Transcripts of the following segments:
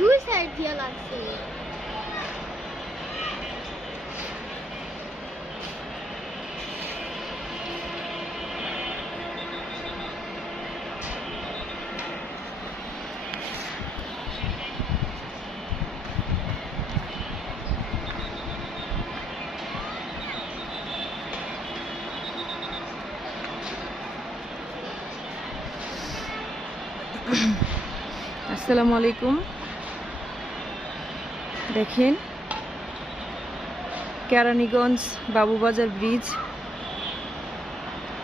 দুই সাইড দিয়ে লাগছে। আসসালামু আলাইকুম। দেখেন কেরানীগঞ্জ বাবুবাজার ব্রিজ,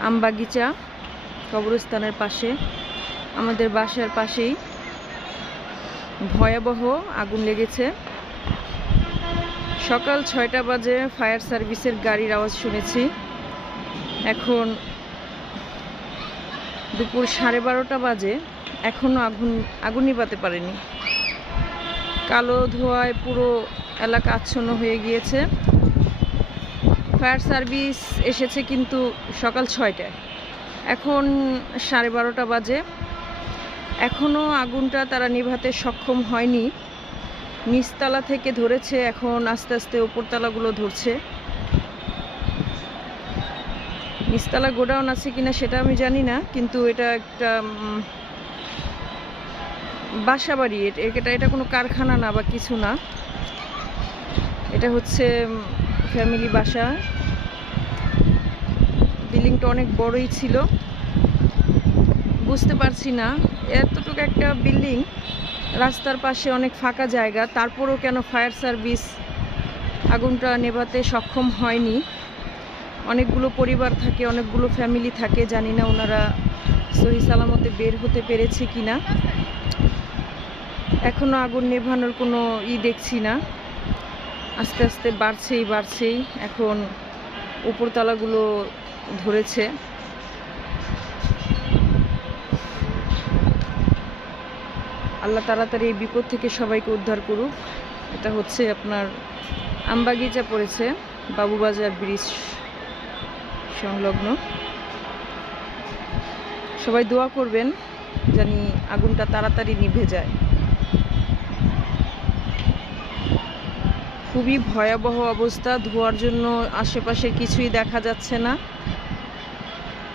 আমবাগিচা কবরস্থানের পাশে, আমাদের বাসার পাশেই ভয়াবহ আগুন লেগেছে। সকাল 6টা বাজে ফায়ার সার্ভিসের গাড়ির আওয়াজ শুনেছি। এখন দুপুর 12:30 বাজে, এখনও আগুন নিভাতে পারেনি। কালো ধোঁয়ায় পুরো এলাকা আচ্ছন্ন হয়ে গিয়েছে। ফায়ার সার্ভিস এসেছে কিন্তু সকাল 6টায়, এখন 12:30 বাজে, এখনও আগুনটা তারা নিভাতে সক্ষম হয়নি। নিচতলা থেকে ধরেছে, এখন আস্তে আস্তে উপরতলাগুলো ধরছে। নিচতলা গোডাউন আছে কিনা সেটা আমি জানি না, কিন্তু এটা একটা বাসা বাড়ি। এটা কোনো কারখানা না বা কিছু না, এটা হচ্ছে ফ্যামিলি বাসা। বিল্ডিংটা অনেক বড়ই ছিল, বুঝতে পারছি না এতটুকু একটা বিল্ডিং, রাস্তার পাশে অনেক ফাঁকা জায়গা, তারপরেও কেন ফায়ার সার্ভিস আগুনটা নেভাতে সক্ষম হয়নি। অনেকগুলো পরিবার থাকে, অনেকগুলো ফ্যামিলি থাকে, জানি না ওনারা সহি সালামতে বের হতে পেরেছে কিনা। এখনো আগুন নেভানোর কোনো দেখছি না, আস্তে আস্তে বাড়ছেই। এখন উপরতলাগুলো ধরেছে। আল্লাহ তাড়াতাড়ি এই বিপদ থেকে সবাইকে উদ্ধার করুক। এটা হচ্ছে আপনার আমবাগিচা পড়েছে, বাবুবাজার ব্রিজ সংলগ্ন। সবাই দোয়া করবেন জানি আগুনটা তাড়াতাড়ি নিভে যায়। খুবই ভয়াবহ অবস্থা, ধোঁয়ার জন্য আশেপাশে কিছুই দেখা যাচ্ছে না,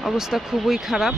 অবস্থা খুবই খারাপ।